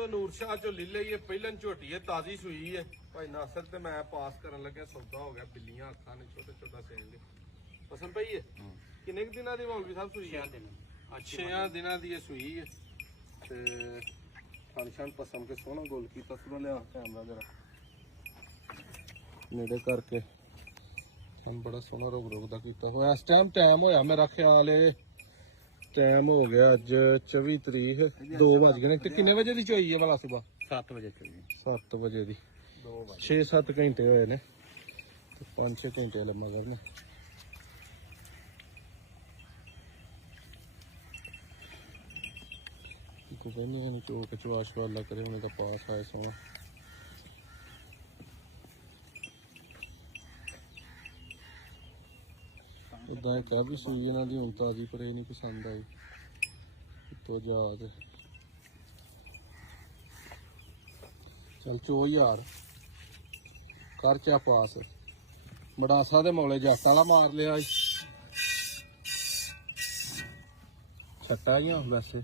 ਦੋਸਤੋ ਨੂਰ ਸ਼ਾਹ ਚੋਂ ਲੈ ਲਈਏ ਪਹਿਲਾਂ ਝੋਟੀ ਹੈ ਤਾਜ਼ੀ ਸੂਈ ਹੈ ਭਾਈ ਨਾਸਰ ਤੇ ਮੈਂ ਪਾਸ ਕਰਨ ਲੱਗਿਆ ਸੌਦਾ ਹੋ ਗਿਆ ਬਿੱਲੀਆਂ ਅੱਖਾਂ ਨੇ ਛੋਟੇ ਛੋਟਾ ਸੇਲ ਦੇ ਪਸੰਦ ਪਈ ਹੈ ਕਿੰਨੇ ਕੁ ਦਿਨਾਂ ਦੀ ਮੌਲਵੀ ਸਾਹਿਬ ਸੂਈ ਹੈ 6 ਦਿਨਾਂ ਦੀ ਇਹ ਸੂਈ ਹੈ ਤੇ ਫੰਕਸ਼ਨ ਪਸੰਦ ਕੇ ਸੋਹਣਾ ਗੋਲ ਕੀਤਾ ਸੁਣਾ ਲਿਆ ਕੈਮਰਾ ਜਰਾ ਨੇੜੇ ਕਰਕੇ ਹਮ ਬੜਾ ਸੋਹਣਾ ਰੋਗ ਦਾ ਕੀਤਾ ਹੋਇਆ ਇਸ ਟਾਈਮ ਹੋਇਆ ਮੇਰਾ ਖਿਆਲ ਹੈ ਟਾਈਮ ਹੋ ਗਿਆ ਅੱਜ 24 ਤਰੀਕ 2 ਵਜ ਗਏ ਨੇ ਤੇ ਕਿੰਨੇ ਵਜੇ ਦੀ ਚੋਈ ਹੈ ਭਲਾ ਸਵੇਰ 7 ਵਜੇ ਚੋਈ 7 ਵਜੇ ਦੀ 6-7 ਘੰਟੇ ਹੋਏ ਨੇ ਤੇ 5-6 ਘੰਟੇ ਲੰਮਾ ਕਰਨਾ को कहने हैं चो के चवाश वाला करे उन्हें का पास आए सो उदा कह भी सुई इन्हों की हूँ ताजी पर यह नहीं पसंद आई तो याद चल चो यार कर चा पास मडासा दे मौले जट वाला मार लिया छट्टा गया वैसे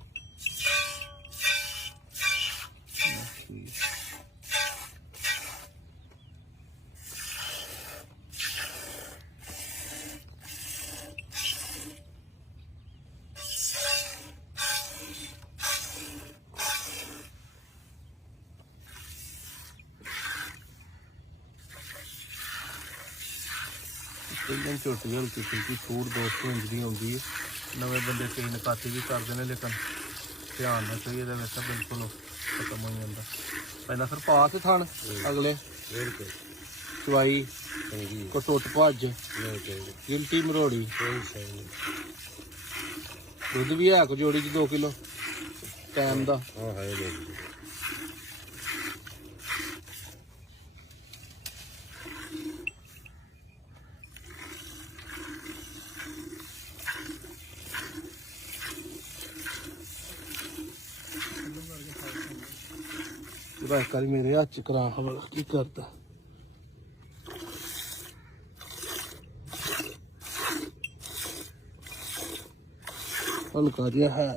ਪਹਿਲਾਂ ਝੋਟੀ ਹਲਕੀ ਫੁਲਕੀ ਫੂਡ ਦੋਸਤੋ ਇੰਜਰੀ ਆਉਂਦੀ ਹੈ ਨਵੇਂ ਬੰਦੇ ਕਈ ਨਕਾਤੀ ਵੀ ਕਰਦੇ ਨੇ ਲੇਕਿਨ ਧਿਆਨ ਨਾਲ ਸਹੀ ਇਹਦੇ ਵਿੱਚ ਬਿਲਕੁਲ ਖਤਮ ਹੋ ਜਾਂਦਾ ਪਹਿਲਾਂ ਫਿਰ ਪਾਸ ਥਣ ਅਗਲੇ ਚਵਾਈ ਕੋ ਟੁੱਟ ਭੱਜ ਗਿਲਟੀ ਮਰੋੜੀ ਦੁੱਧ ਵੀ ਹੈ ਕੋ ਜੋੜੀ 'ਚ 2 ਕਿਲੋ ਟਾਈਮ ਦਾ रख कर मेरे हाथ च करा वाला की करता हल्का दिया है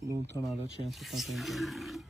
दूध थोड़ा 6-7 घंटे